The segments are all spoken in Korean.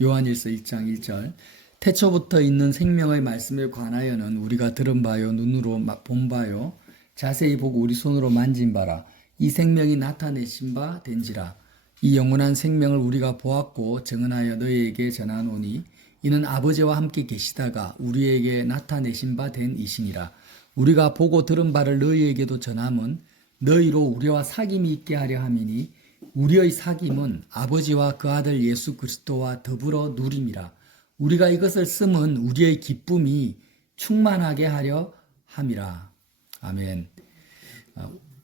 요한일서 1장 1절. 태초부터 있는 생명의 말씀에 관하여는 우리가 들은 바요 눈으로 본 바요 자세히 보고 우리 손으로 만진 바라. 이 생명이 나타내신 바 된지라. 이 영원한 생명을 우리가 보았고 증언하여 너희에게 전하노니 이는 아버지와 함께 계시다가 우리에게 나타내신 바 된 이시니라. 우리가 보고 들은 바를 너희에게도 전함은 너희로 우리와 사귐이 있게 하려 함이니 우리의 사귐은 아버지와 그 아들 예수 그리스도와 더불어 누림이라. 우리가 이것을 쓰면 우리의 기쁨이 충만하게 하려 함이라. 아멘.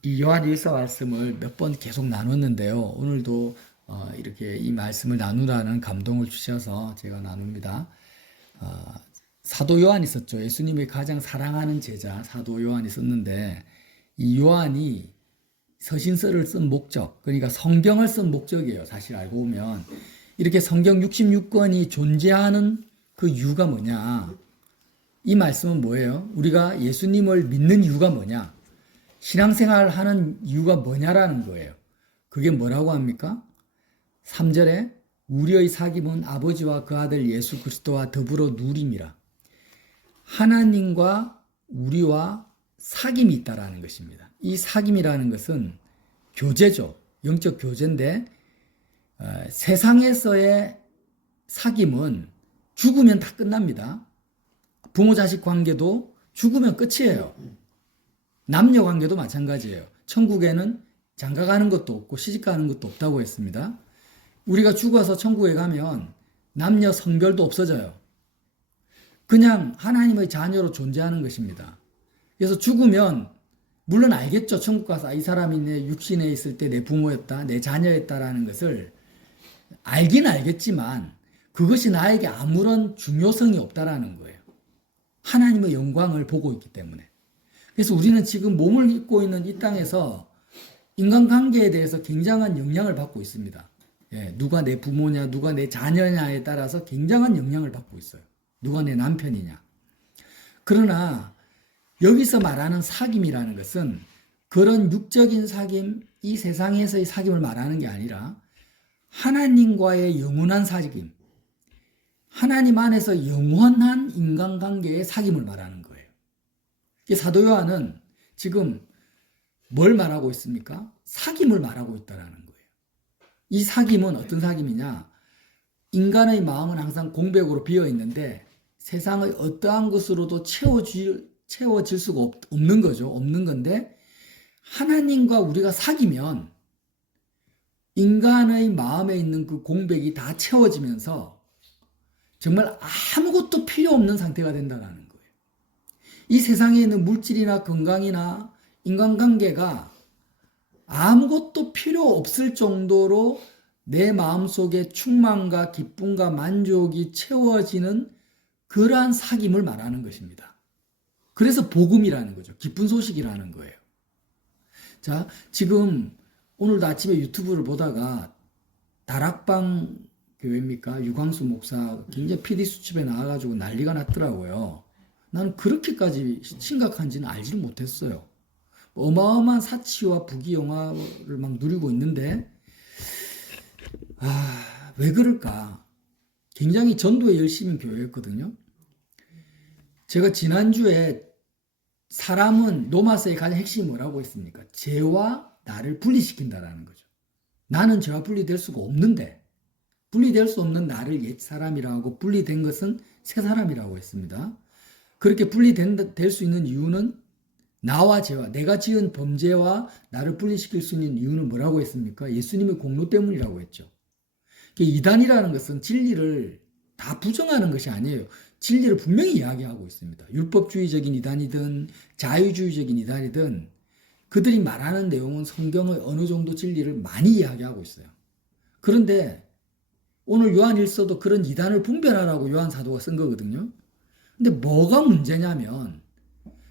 이 요한일서 말씀을 몇 번 계속 나눴는데요. 오늘도 이렇게 이 말씀을 나누라는 감동을 주셔서 제가 나눕니다. 사도 요한이 있었죠. 예수님의 가장 사랑하는 제자 사도 요한이 있었는데 이 요한이 서신서를 쓴 목적, 그러니까 성경을 쓴 목적이에요. 사실 알고 보면 이렇게 성경 66권이 존재하는 그 이유가 뭐냐? 이 말씀은 뭐예요? 우리가 예수님을 믿는 이유가 뭐냐? 신앙생활 하는 이유가 뭐냐라는 거예요. 그게 뭐라고 합니까? 3절에 우리의 사귐은 아버지와 그 아들 예수 그리스도와 더불어 누림이라. 하나님과 우리와 사귐이 있다라는 것입니다. 이 사귐이라는 것은 교제죠. 영적 교제인데 세상에서의 사귐은 죽으면 다 끝납니다. 부모 자식 관계도 죽으면 끝이에요. 남녀 관계도 마찬가지예요. 천국에는 장가가는 것도 없고 시집가는 것도 없다고 했습니다. 우리가 죽어서 천국에 가면 남녀 성별도 없어져요. 그냥 하나님의 자녀로 존재하는 것입니다. 그래서 죽으면 물론 알겠죠. 천국 가서 이 사람이 내 육신에 있을 때 내 부모였다, 내 자녀였다라는 것을 알긴 알겠지만 그것이 나에게 아무런 중요성이 없다라는 거예요. 하나님의 영광을 보고 있기 때문에. 그래서 우리는 지금 몸을 입고 있는 이 땅에서 인간관계에 대해서 굉장한 영향을 받고 있습니다. 누가 내 부모냐, 누가 내 자녀냐에 따라서 굉장한 영향을 받고 있어요. 누가 내 남편이냐. 그러나 여기서 말하는 사귐이라는 것은 그런 육적인 사귐, 이 세상에서의 사귐을 말하는 게 아니라 하나님과의 영원한 사귐, 하나님 안에서 영원한 인간관계의 사귐을 말하는 거예요. 사도 요한은 지금 뭘 말하고 있습니까? 사귐을 말하고 있다는 거예요. 이 사귐은 어떤 사귐이냐? 인간의 마음은 항상 공백으로 비어 있는데 세상의 어떠한 것으로도 채워질 수가 없는 거죠. 없는 건데 하나님과 우리가 사귀면 인간의 마음에 있는 그 공백이 다 채워지면서 정말 아무것도 필요 없는 상태가 된다는 거예요. 이 세상에 있는 물질이나 건강이나 인간관계가 아무것도 필요 없을 정도로 내 마음속에 충만과 기쁨과 만족이 채워지는 그러한 사귐을 말하는 것입니다. 그래서 복음이라는 거죠. 기쁜 소식이라는 거예요. 자, 지금 오늘도 아침에 유튜브를 보다가 다락방 교회입니까? 유광수 목사 굉장히 PD 수첩에 나와가지고 난리가 났더라고요. 나는 그렇게까지 심각한지는 알지를 못했어요. 어마어마한 사치와 부귀영화를 막 누리고 있는데 왜 그럴까? 굉장히 전도에 열심인 교회였거든요. 제가 지난주에 사람은 노마스의 가장 핵심이 뭐라고 했습니까? 죄와 나를 분리시킨다라는 거죠. 나는 죄와 분리될 수가 없는데 분리될 수 없는 나를 옛 사람이라고 분리된 것은 새 사람이라고 했습니다. 그렇게 분리될 수 있는 이유는 나와 죄와 내가 지은 범죄와 나를 분리시킬 수 있는 이유는 뭐라고 했습니까? 예수님의 공로 때문이라고 했죠. 이단이라는 것은 진리를 다 부정하는 것이 아니에요. 진리를 분명히 이야기하고 있습니다. 율법주의적인 이단이든 자유주의적인 이단이든 그들이 말하는 내용은 성경의 어느 정도 진리를 많이 이야기하고 있어요. 그런데 오늘 요한일서도 그런 이단을 분별하라고 요한 사도가 쓴 거거든요. 근데 뭐가 문제냐면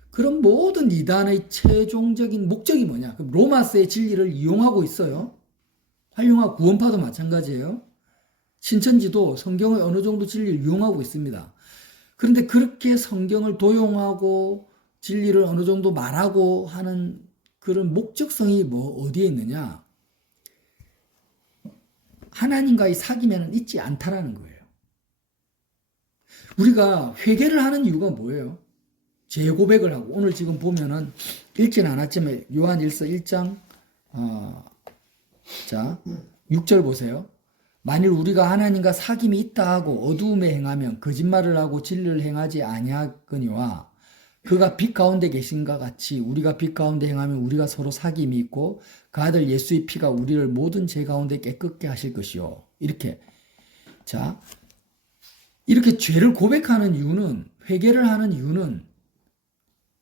그런 모든 이단의 최종적인 목적이 뭐냐? 그럼 로마서의 진리를 이용하고 있어요. 활용하고 구원파도 마찬가지예요. 신천지도 성경의 어느 정도 진리를 이용하고 있습니다. 그런데 그렇게 성경을 도용하고 진리를 어느 정도 말하고 하는 그런 목적성이 어디에 있느냐? 하나님과의 사귐에는 있지 않다라는 거예요. 우리가 회개를 하는 이유가 뭐예요? 죄 고백을 하고 오늘 지금 보면은 읽지는 않았지만 요한일서 1장 자 6절 보세요. 만일 우리가 하나님과 사귐이 있다 하고 어두움에 행하면 거짓말을 하고 진리를 행하지 아니하거니와 그가 빛 가운데 계신가 같이 우리가 빛 가운데 행하면 우리가 서로 사귐이 있고 그 아들 예수의 피가 우리를 모든 죄 가운데 깨끗게 하실 것이요. 이렇게 자 이렇게 죄를 고백하는 이유는 회개를 하는 이유는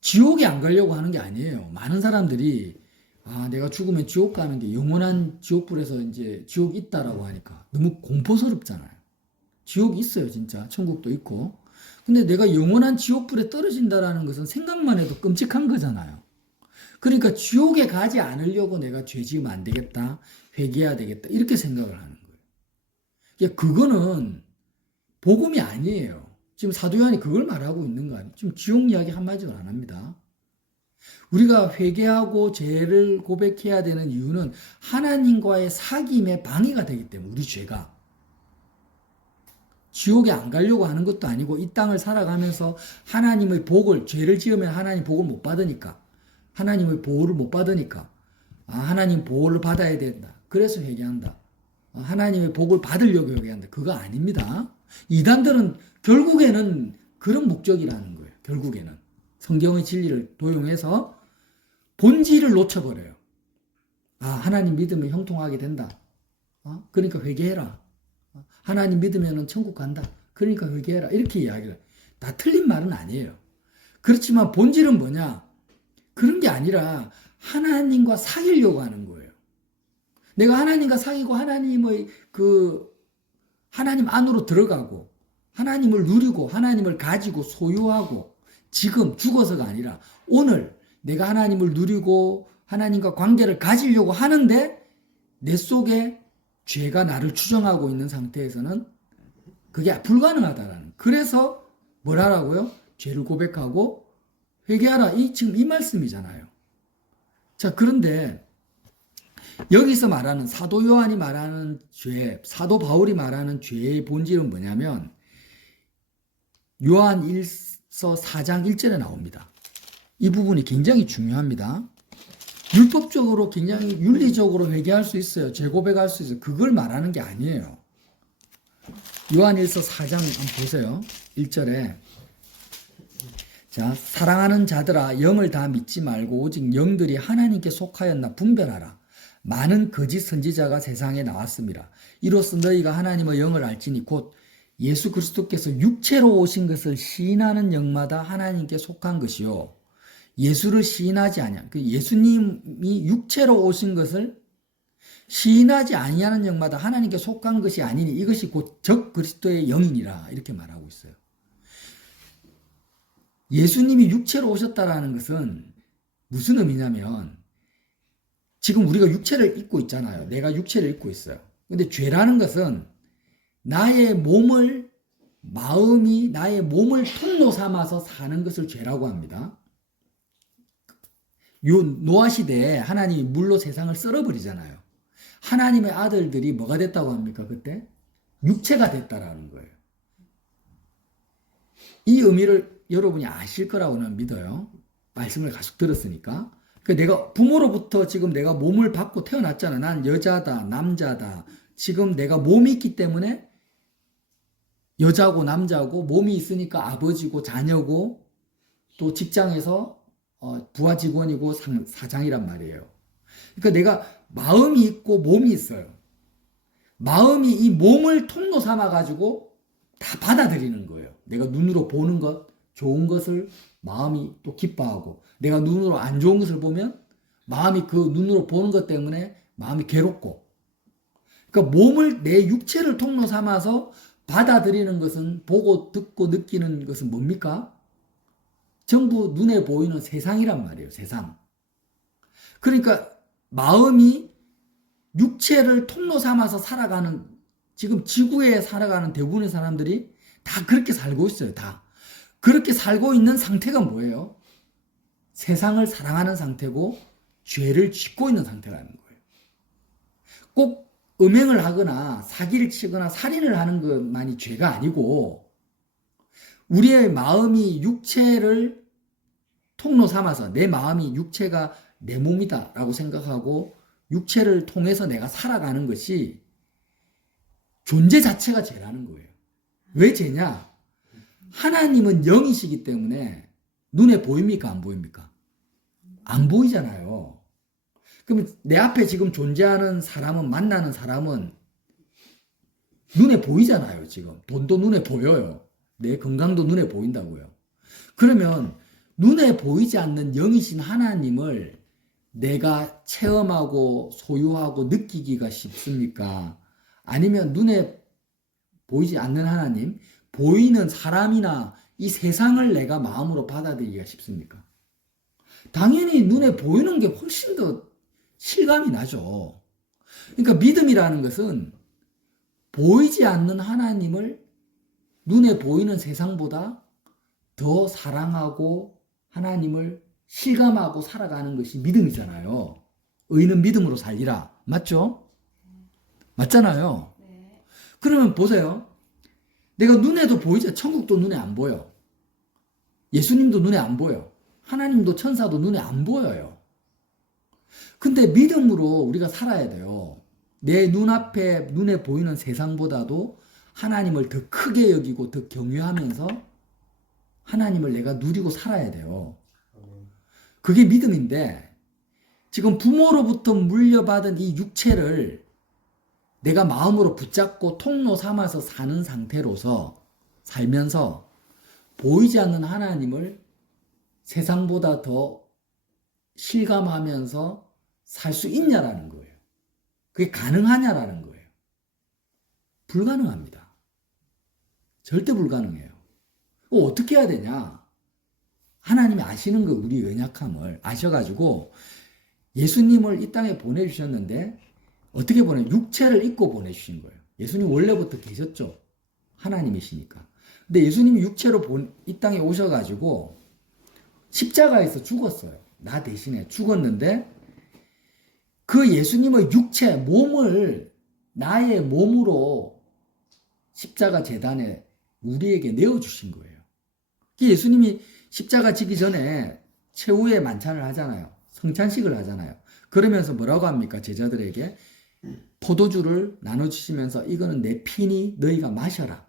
지옥에 안 가려고 하는 게 아니에요. 많은 사람들이 내가 죽으면 지옥 가는 게 영원한 지옥불에서 이제 지옥 있다라고 하니까 너무 공포스럽잖아요. 지옥이 있어요, 진짜. 천국도 있고. 근데 내가 영원한 지옥불에 떨어진다라는 것은 생각만 해도 끔찍한 거잖아요. 그러니까 지옥에 가지 않으려고 내가 죄 지으면 안 되겠다. 회개해야 되겠다. 이렇게 생각을 하는 거예요. 그거는 복음이 아니에요. 지금 사도 요한이 그걸 말하고 있는 거 아니에요. 지금 지옥 이야기 한마디도 안 합니다. 우리가 회개하고 죄를 고백해야 되는 이유는 하나님과의 사귐에 방해가 되기 때문에 우리 죄가 지옥에 안 가려고 하는 것도 아니고 이 땅을 살아가면서 하나님의 복을 죄를 지으면 하나님 복을 못 받으니까 하나님의 보호를 못 받으니까 하나님 보호를 받아야 된다. 그래서 회개한다. 하나님의 복을 받으려고 회개한다. 그거 아닙니다. 이단들은 결국에는 그런 목적이라는 거예요. 결국에는 성경의 진리를 도용해서 본질을 놓쳐버려요. 하나님 믿으면 형통하게 된다. 그러니까 회개해라. 하나님 믿으면 천국 간다. 그러니까 회개해라. 이렇게 이야기를. 다 틀린 말은 아니에요. 그렇지만 본질은 뭐냐? 그런 게 아니라 하나님과 사귀려고 하는 거예요. 내가 하나님과 사귀고 하나님의 하나님 안으로 들어가고 하나님을 누리고 하나님을 가지고 소유하고 지금 죽어서가 아니라 오늘 내가 하나님을 누리고 하나님과 관계를 가지려고 하는데 내 속에 죄가 나를 추정하고 있는 상태에서는 그게 불가능하다라는. 그래서 뭘 하라고요? 죄를 고백하고 회개하라. 지금 이 말씀이잖아요. 자, 그런데 여기서 말하는 사도 요한이 말하는 죄, 사도 바울이 말하는 죄의 본질은 뭐냐면 요한 1서 4장 1절에 나옵니다. 이 부분이 굉장히 중요합니다. 율법적으로 굉장히 윤리적으로 회개할 수 있어요. 재고백할 수 있어요. 그걸 말하는 게 아니에요. 요한 1서 4장 한번 보세요. 1절에 자, 사랑하는 자들아 영을 다 믿지 말고 오직 영들이 하나님께 속하였나 분별하라. 많은 거짓 선지자가 세상에 나왔습니다. 이로써 너희가 하나님의 영을 알지니 곧 예수 그리스도께서 육체로 오신 것을 시인하는 영마다 하나님께 속한 것이요. 예수를 시인하지 아니하. 예수님이 육체로 오신 것을 시인하지 아니하는 영마다 하나님께 속한 것이 아니니 이것이 곧 적 그리스도의 영이니라. 이렇게 말하고 있어요. 예수님이 육체로 오셨다라는 것은 무슨 의미냐면 지금 우리가 육체를 입고 있잖아요. 내가 육체를 입고 있어요. 근데 죄라는 것은 나의 몸을 마음이 나의 몸을 통로 삼아서 사는 것을 죄라고 합니다. 요 노아 시대에 하나님이 물로 세상을 썰어버리잖아요. 하나님의 아들들이 뭐가 됐다고 합니까? 그때 육체가 됐다라는 거예요. 이 의미를 여러분이 아실 거라고는 믿어요. 말씀을 계속 들었으니까. 내가 부모로부터 지금 내가 몸을 받고 태어났잖아. 난 여자다, 남자다. 지금 내가 몸이 있기 때문에 여자고 남자고 몸이 있으니까 아버지고 자녀고 또 직장에서 부하 직원이고 사장이란 말이에요. 그러니까 내가 마음이 있고 몸이 있어요. 마음이 이 몸을 통로 삼아 가지고 다 받아들이는 거예요. 내가 눈으로 보는 것, 좋은 것을 마음이 또 기뻐하고 내가 눈으로 안 좋은 것을 보면 마음이 그 눈으로 보는 것 때문에 마음이 괴롭고 그러니까 몸을 내 육체를 통로 삼아서 받아들이는 것은 보고 듣고 느끼는 것은 뭡니까? 전부 눈에 보이는 세상이란 말이에요. 세상. 그러니까 마음이 육체를 통로 삼아서 살아가는 지금 지구에 살아가는 대부분의 사람들이 다 그렇게 살고 있어요. 다. 그렇게 살고 있는 상태가 뭐예요? 세상을 사랑하는 상태고 죄를 짓고 있는 상태라는 거예요. 꼭 음행을 하거나 사기를 치거나 살인을 하는 것만이 죄가 아니고 우리의 마음이 육체를 통로 삼아서 내 마음이 육체가 내 몸이다 라고 생각하고 육체를 통해서 내가 살아가는 것이 존재 자체가 죄라는 거예요. 왜 죄냐? 하나님은 영이시기 때문에 눈에 보입니까? 안 보입니까? 안 보이잖아요. 그럼 내 앞에 지금 존재하는 사람은, 만나는 사람은 눈에 보이잖아요, 지금. 돈도 눈에 보여요. 내 건강도 눈에 보인다고요. 그러면 눈에 보이지 않는 영이신 하나님을 내가 체험하고 소유하고 느끼기가 쉽습니까? 아니면 눈에 보이지 않는 하나님, 보이는 사람이나 이 세상을 내가 마음으로 받아들이기가 쉽습니까? 당연히 눈에 보이는 게 훨씬 더 실감이 나죠. 그러니까 믿음이라는 것은 보이지 않는 하나님을 눈에 보이는 세상보다 더 사랑하고 하나님을 실감하고 살아가는 것이 믿음이잖아요. 의인은 믿음으로 살리라. 맞죠? 맞잖아요. 그러면 보세요. 내가 눈에도 보이죠. 천국도 눈에 안 보여. 예수님도 눈에 안 보여. 하나님도 천사도 눈에 안 보여요. 근데 믿음으로 우리가 살아야 돼요. 내 눈앞에 눈에 보이는 세상보다도 하나님을 더 크게 여기고 더 경외하면서 하나님을 내가 누리고 살아야 돼요. 그게 믿음인데 지금 부모로부터 물려받은 이 육체를 내가 마음으로 붙잡고 통로 삼아서 사는 상태로서 살면서 보이지 않는 하나님을 세상보다 더 실감하면서 살 수 있냐라는 거예요. 그게 가능하냐라는 거예요. 불가능합니다. 절대 불가능해요. 어떻게 해야 되냐? 하나님이 아시는 거, 우리 연약함을 아셔가지고 예수님을 이 땅에 보내주셨는데 어떻게 보내? 육체를 입고 보내주신 거예요. 예수님 원래부터 계셨죠. 하나님이시니까. 근데 예수님이 육체로 이 땅에 오셔가지고 십자가에서 죽었어요. 나 대신에 죽었는데 그 예수님의 육체, 몸을 나의 몸으로 십자가 제단에 우리에게 내어주신 거예요. 예수님이 십자가 지기 전에 최후의 만찬을 하잖아요. 성찬식을 하잖아요. 그러면서 뭐라고 합니까? 제자들에게 포도주를 나눠주시면서 이거는 내 피니 너희가 마셔라.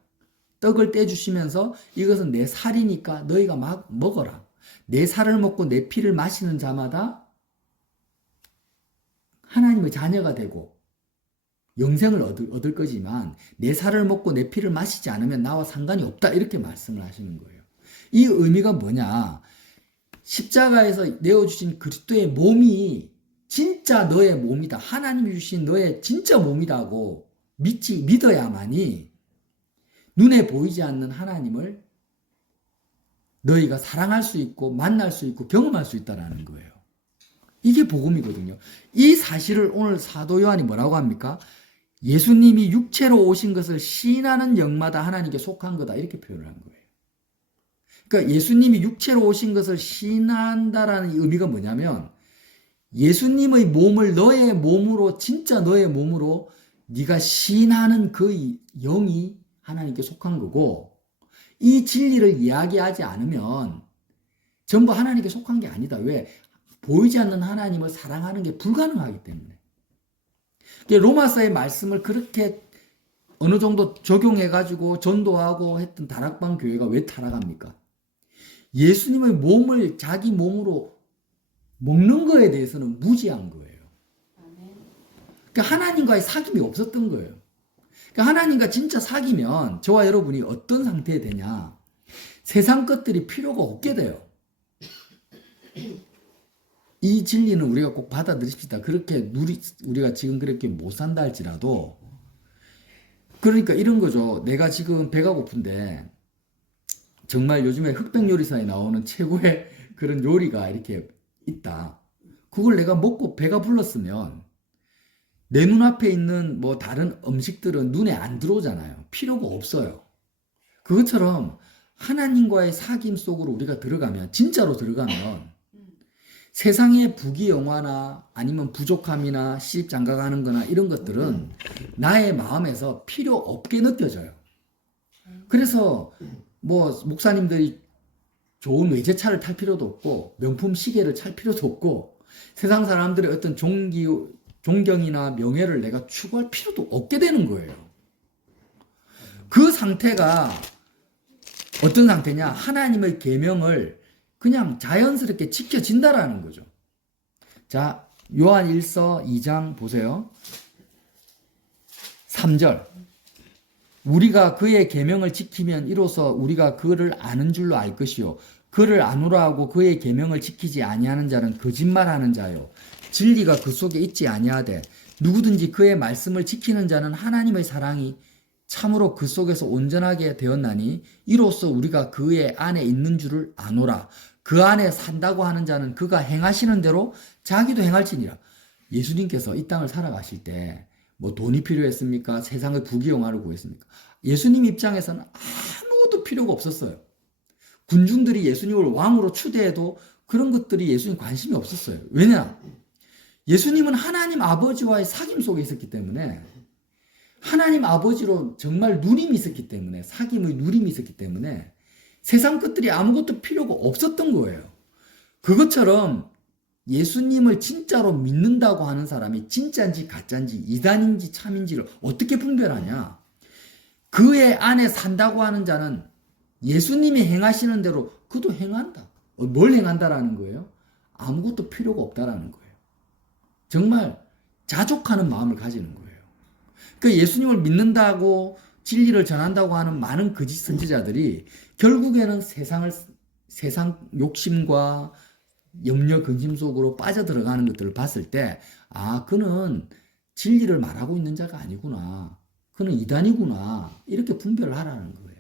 떡을 떼주시면서 이것은 내 살이니까 너희가 막 먹어라. 내 살을 먹고 내 피를 마시는 자마다 하나님의 자녀가 되고 영생을 얻을 거지만 내 살을 먹고 내 피를 마시지 않으면 나와 상관이 없다. 이렇게 말씀을 하시는 거예요. 이 의미가 뭐냐? 십자가에서 내어주신 그리스도의 몸이 진짜 너의 몸이다. 하나님이 주신 너의 진짜 몸이라고 믿어야만이 눈에 보이지 않는 하나님을 너희가 사랑할 수 있고 만날 수 있고 경험할 수 있다는 거예요. 이게 복음이거든요. 이 사실을 오늘 사도 요한이 뭐라고 합니까? 예수님이 육체로 오신 것을 시인하는 영마다 하나님께 속한 거다. 이렇게 표현을 한 거예요. 그러니까 예수님이 육체로 오신 것을 시인한다라는 의미가 뭐냐면 예수님의 몸을 너의 몸으로 진짜 너의 몸으로 네가 시인하는 그 영이 하나님께 속한 거고 이 진리를 이야기하지 않으면 전부 하나님께 속한 게 아니다. 왜? 보이지 않는 하나님을 사랑하는 게 불가능하기 때문에. 로마서의 말씀을 그렇게 어느 정도 적용해가지고 전도하고 했던 다락방 교회가 왜 타락합니까? 예수님의 몸을 자기 몸으로 먹는 거에 대해서는 무지한 거예요. 그러니까 하나님과의 사귐이 없었던 거예요. 그러니까 하나님과 진짜 사귀면 저와 여러분이 어떤 상태에 되냐? 세상 것들이 필요가 없게 돼요. 이 진리는 우리가 꼭 받아들입시다. 그렇게 우리가 지금 그렇게 못 산다 할지라도 그러니까 이런 거죠. 내가 지금 배가 고픈데 정말 요즘에 흑백 요리사에 나오는 최고의 그런 요리가 이렇게 있다. 그걸 내가 먹고 배가 불렀으면 내 눈앞에 있는 뭐 다른 음식들은 눈에 안 들어오잖아요. 필요가 없어요. 그것처럼 하나님과의 사귐 속으로 우리가 들어가면 진짜로 들어가면 세상의 부귀영화나 아니면 부족함이나 시집 장가가는 거나 이런 것들은 나의 마음에서 필요 없게 느껴져요. 그래서 뭐 목사님들이 좋은 외제차를 탈 필요도 없고 명품 시계를 찰 필요도 없고 세상 사람들의 어떤 존경이나 명예를 내가 추구할 필요도 없게 되는 거예요. 그 상태가 어떤 상태냐? 하나님의 계명을 그냥 자연스럽게 지켜진다라는 거죠. 자, 요한 1서 2장 보세요. 3절. 우리가 그의 계명을 지키면 이로써 우리가 그를 아는 줄로 알 것이요 그를 아노라 하고 그의 계명을 지키지 아니하는 자는 거짓말하는 자요 진리가 그 속에 있지 아니하되 누구든지 그의 말씀을 지키는 자는 하나님의 사랑이 참으로 그 속에서 온전하게 되었나니 이로써 우리가 그의 안에 있는 줄을 아노라. 그 안에 산다고 하는 자는 그가 행하시는 대로 자기도 행할지니라. 예수님께서 이 땅을 살아가실 때 뭐 돈이 필요했습니까? 세상의 부귀영화를 구했습니까? 예수님 입장에서는 아무것도 필요가 없었어요. 군중들이 예수님을 왕으로 추대해도 그런 것들이 예수님 관심이 없었어요. 왜냐? 예수님은 하나님 아버지와의 사귐 속에 있었기 때문에 하나님 아버지로 정말 누림이 있었기 때문에 사귐의 누림이 있었기 때문에 세상 것들이 아무것도 필요가 없었던 거예요. 그것처럼 예수님을 진짜로 믿는다고 하는 사람이 진짜인지 가짜인지 이단인지 참인지를 어떻게 분별하냐? 그의 안에 산다고 하는 자는 예수님이 행하시는 대로 그도 행한다. 뭘 행한다라는 거예요? 아무것도 필요가 없다라는 거예요. 정말 자족하는 마음을 가지는 거예요. 그 예수님을 믿는다고 진리를 전한다고 하는 많은 거짓 선지자들이 결국에는 세상 욕심과 염려 근심 속으로 빠져들어가는 것들을 봤을 때, 아, 그는 진리를 말하고 있는 자가 아니구나. 그는 이단이구나. 이렇게 분별을 하라는 거예요.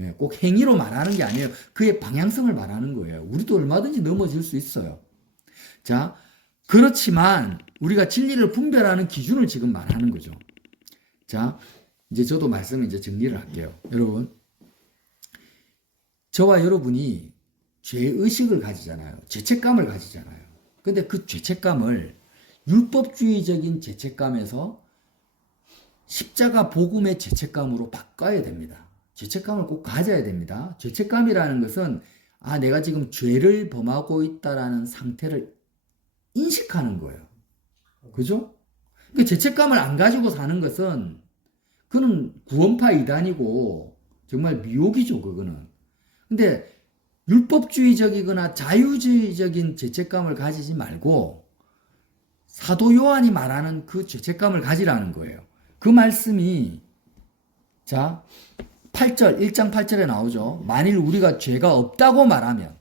예, 꼭 행위로 말하는 게 아니에요. 그의 방향성을 말하는 거예요. 우리도 얼마든지 넘어질 수 있어요. 자, 그렇지만 우리가 진리를 분별하는 기준을 지금 말하는 거죠. 자, 이제 저도 말씀을 이제 정리를 할게요. 여러분, 저와 여러분이 죄의식을 가지잖아요. 죄책감을 가지잖아요. 근데 그 죄책감을 율법주의적인 죄책감에서 십자가 복음의 죄책감으로 바꿔야 됩니다. 죄책감을 꼭 가져야 됩니다. 죄책감이라는 것은 아, 내가 지금 죄를 범하고 있다라는 상태를 인식하는 거예요. 그죠? 그 죄책감을 안 가지고 사는 것은 그는 구원파 이단이고 정말 미혹이죠, 그거는. 근데 율법주의적이거나 자유주의적인 죄책감을 가지지 말고 사도 요한이 말하는 그 죄책감을 가지라는 거예요. 그 말씀이 자 8절 1장 8절에 나오죠. 만일 우리가 죄가 없다고 말하면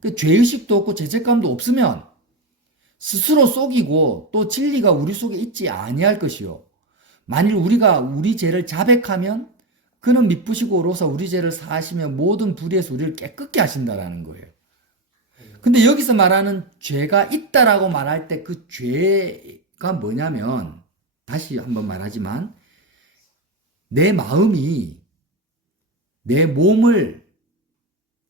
그 죄의식도 없고 죄책감도 없으면 스스로 속이고 또 진리가 우리 속에 있지 아니할 것이요. 만일 우리가 우리 죄를 자백하면 그는 미쁘시고로서 우리 죄를 사하시며 모든 불의에서 우리를 깨끗게 하신다라는 거예요. 근데 여기서 말하는 죄가 있다라고 말할 때 그 죄가 뭐냐면 다시 한번 말하지만 내 마음이 내 몸을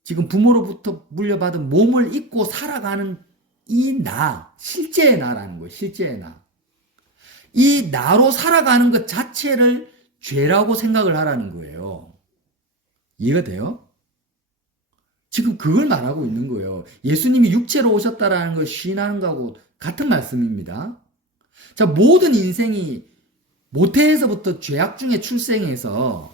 지금 부모로부터 물려받은 몸을 입고 살아가는 이 나, 실제의 나라는 거예요. 실제의 나. 이 나로 살아가는 것 자체를 죄라고 생각을 하라는 거예요. 이해가 돼요? 지금 그걸 말하고 있는 거예요. 예수님이 육체로 오셨다라는 걸 시인하는 거하고 같은 말씀입니다. 자, 모든 인생이 모태에서부터 죄악 중에 출생해서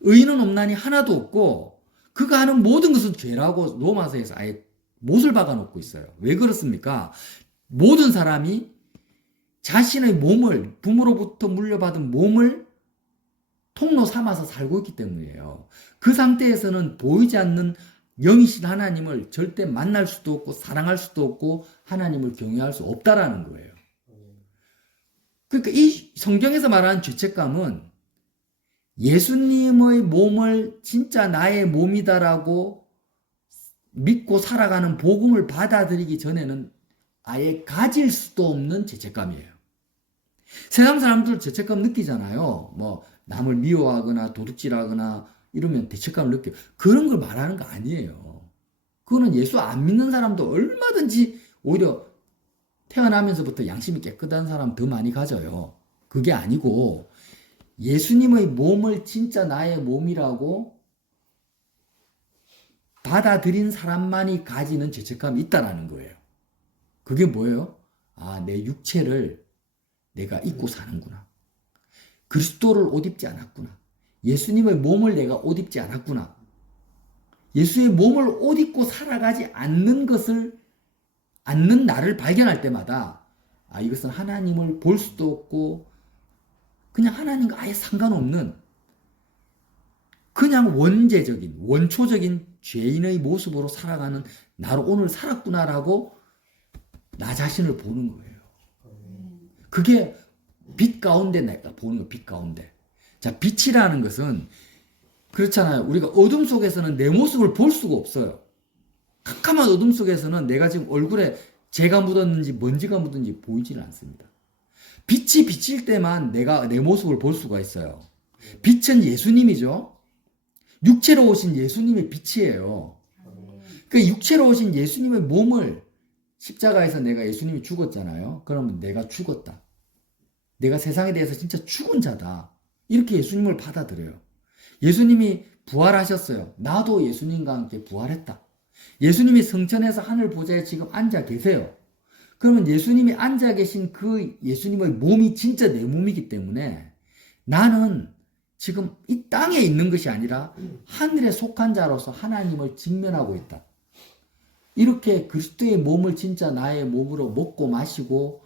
의인은 없나니 하나도 없고 그가 하는 모든 것은 죄라고 로마서에서 아예 못을 박아놓고 있어요. 왜 그렇습니까? 모든 사람이 자신의 몸을 부모로부터 물려받은 몸을 통로 삼아서 살고 있기 때문이에요. 그 상태에서는 보이지 않는 영이신 하나님을 절대 만날 수도 없고 사랑할 수도 없고 하나님을 경외할 수 없다라는 거예요. 그러니까 이 성경에서 말하는 죄책감은 예수님의 몸을 진짜 나의 몸이다라고 믿고 살아가는 복음을 받아들이기 전에는 아예 가질 수도 없는 죄책감이에요. 세상 사람들 죄책감 느끼잖아요. 뭐 남을 미워하거나 도둑질하거나 이러면 죄책감을 느껴요. 그런 걸 말하는 거 아니에요. 그거는 예수 안 믿는 사람도 얼마든지 오히려 태어나면서부터 양심이 깨끗한 사람 더 많이 가져요. 그게 아니고 예수님의 몸을 진짜 나의 몸이라고 받아들인 사람만이 가지는 죄책감이 있다라는 거예요. 그게 뭐예요? 아, 내 육체를 내가 입고 사는구나. 그리스도를 옷 입지 않았구나. 예수님의 몸을 내가 옷 입지 않았구나. 예수의 몸을 옷 입고 살아가지 않는 나를 발견할 때마다 아, 이것은 하나님을 볼 수도 없고 그냥 하나님과 아예 상관없는 그냥 원죄적인 원초적인 죄인의 모습으로 살아가는 나로 오늘 살았구나라고 나 자신을 보는 거예요. 그게 빛 가운데 내가 보는 거예요. 빛 가운데. 자, 빛이라는 것은 그렇잖아요. 우리가 어둠 속에서는 내 모습을 볼 수가 없어요. 캄캄한 어둠 속에서는 내가 지금 얼굴에 재가 묻었는지 먼지가 묻었는지 보이지는 않습니다. 빛이 비칠 때만 내가 내 모습을 볼 수가 있어요. 빛은 예수님이죠. 육체로 오신 예수님의 빛이에요. 그 육체로 오신 예수님의 몸을 십자가에서 내가 예수님이 죽었잖아요. 그러면 내가 죽었다. 내가 세상에 대해서 진짜 죽은 자다. 이렇게 예수님을 받아들여요. 예수님이 부활하셨어요. 나도 예수님과 함께 부활했다. 예수님이 성천에서 하늘 보좌에 지금 앉아 계세요. 그러면 예수님이 앉아 계신 그 예수님의 몸이 진짜 내 몸이기 때문에 나는 지금 이 땅에 있는 것이 아니라 하늘에 속한 자로서 하나님을 직면하고 있다. 이렇게 그리스도의 몸을 진짜 나의 몸으로 먹고 마시고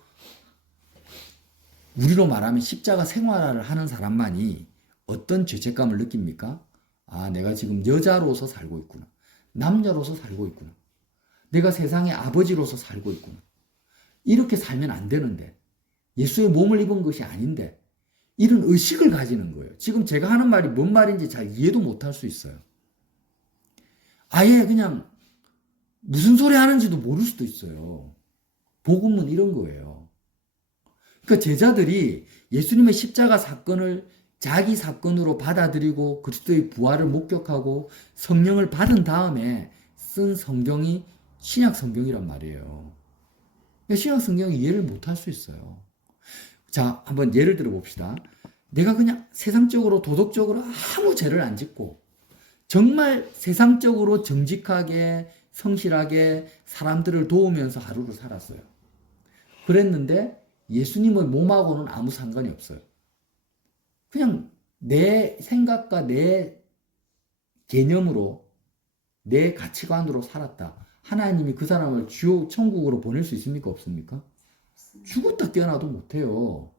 우리로 말하면 십자가 생활을 하는 사람만이 어떤 죄책감을 느낍니까? 아, 내가 지금 여자로서 살고 있구나. 남자로서 살고 있구나. 내가 세상의 아버지로서 살고 있구나. 이렇게 살면 안 되는데 예수의 몸을 입은 것이 아닌데 이런 의식을 가지는 거예요. 지금 제가 하는 말이 뭔 말인지 잘 이해도 못할 수 있어요. 아예 그냥 무슨 소리 하는지도 모를 수도 있어요. 복음은 이런 거예요. 그러니까 제자들이 예수님의 십자가 사건을 자기 사건으로 받아들이고 그리스도의 부활을 목격하고 성령을 받은 다음에 쓴 성경이 신약 성경이란 말이에요. 신약 성경이 이해를 못할 수 있어요. 자, 한번 예를 들어 봅시다. 내가 그냥 세상적으로 도덕적으로 아무 죄를 안 짓고 정말 세상적으로 정직하게 성실하게 사람들을 도우면서 하루를 살았어요. 그랬는데 예수님의 몸하고는 아무 상관이 없어요. 그냥 내 생각과 내 개념으로 내 가치관으로 살았다. 하나님이 그 사람을 지옥 천국으로 보낼 수 있습니까? 없습니까? 죽었다 깨어나도 못해요.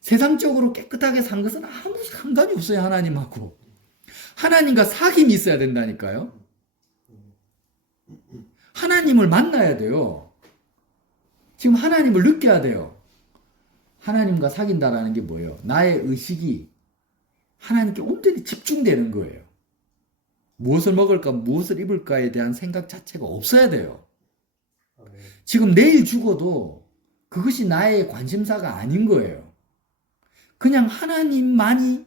세상적으로 깨끗하게 산 것은 아무 상관이 없어요. 하나님하고. 하나님과 사귐이 있어야 된다니까요. 하나님을 만나야 돼요. 지금 하나님을 느껴야 돼요. 하나님과 사귄다라는 게 뭐예요? 나의 의식이 하나님께 온전히 집중되는 거예요. 무엇을 먹을까, 무엇을 입을까에 대한 생각 자체가 없어야 돼요. 지금 내일 죽어도 그것이 나의 관심사가 아닌 거예요. 그냥 하나님만이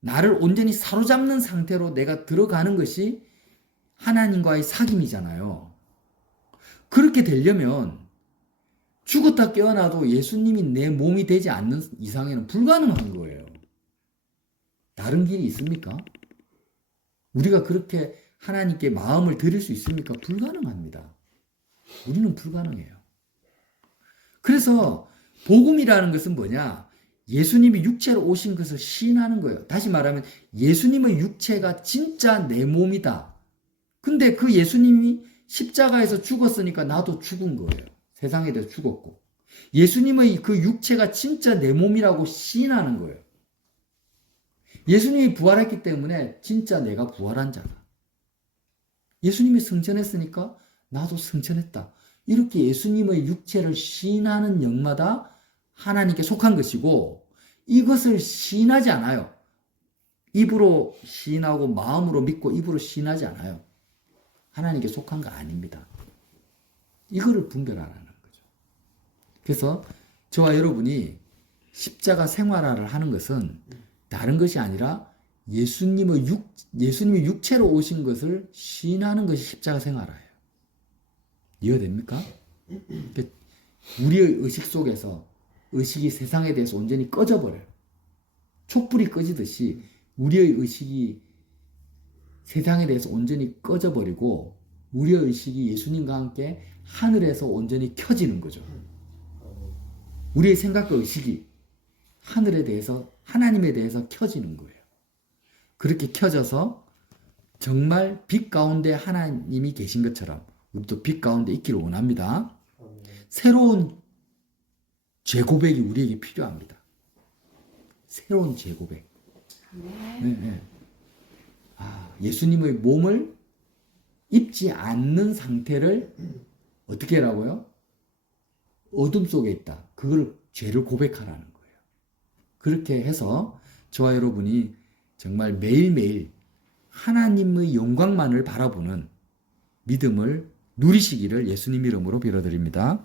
나를 온전히 사로잡는 상태로 내가 들어가는 것이 하나님과의 사귐이잖아요. 그렇게 되려면 죽었다 깨어나도 예수님이 내 몸이 되지 않는 이상에는 불가능한 거예요. 다른 길이 있습니까? 우리가 그렇게 하나님께 마음을 드릴 수 있습니까? 불가능합니다. 우리는 불가능해요. 그래서 복음이라는 것은 뭐냐? 예수님이 육체로 오신 것을 시인하는 거예요. 다시 말하면 예수님의 육체가 진짜 내 몸이다. 근데 그 예수님이 십자가에서 죽었으니까 나도 죽은 거예요. 세상에 대해서 죽었고. 예수님의 그 육체가 진짜 내 몸이라고 시인하는 거예요. 예수님이 부활했기 때문에 진짜 내가 부활한 자다. 예수님이 승천했으니까 나도 승천했다. 이렇게 예수님의 육체를 시인하는 영마다 하나님께 속한 것이고 이것을 시인하지 않아요. 입으로 시인하고 마음으로 믿고 입으로 시인하지 않아요. 하나님께 속한 거 아닙니다. 이거를 분별하라는 거죠. 그래서 저와 여러분이 십자가 생활화를 하는 것은 다른 것이 아니라 예수님이 육체로 오신 것을 시인하는 것이 십자가 생활화예요. 이해됩니까? 우리의 의식 속에서 의식이 세상에 대해서 온전히 꺼져버려요. 촛불이 꺼지듯이 우리의 의식이 세상에 대해서 온전히 꺼져버리고 우리의 의식이 예수님과 함께 하늘에서 온전히 켜지는 거죠. 우리의 생각과 의식이 하늘에 대해서, 하나님에 대해서 켜지는 거예요. 그렇게 켜져서 정말 빛 가운데 하나님이 계신 것처럼 우리도 빛 가운데 있기를 원합니다. 새로운 재고백이 우리에게 필요합니다. 새로운 재고백. 네. 예수님의 몸을 입지 않는 상태를 어떻게 하라고요? 어둠 속에 있다. 그걸 죄를 고백하라는 거예요. 그렇게 해서 저와 여러분이 정말 매일매일 하나님의 영광만을 바라보는 믿음을 누리시기를 예수님 이름으로 빌어드립니다.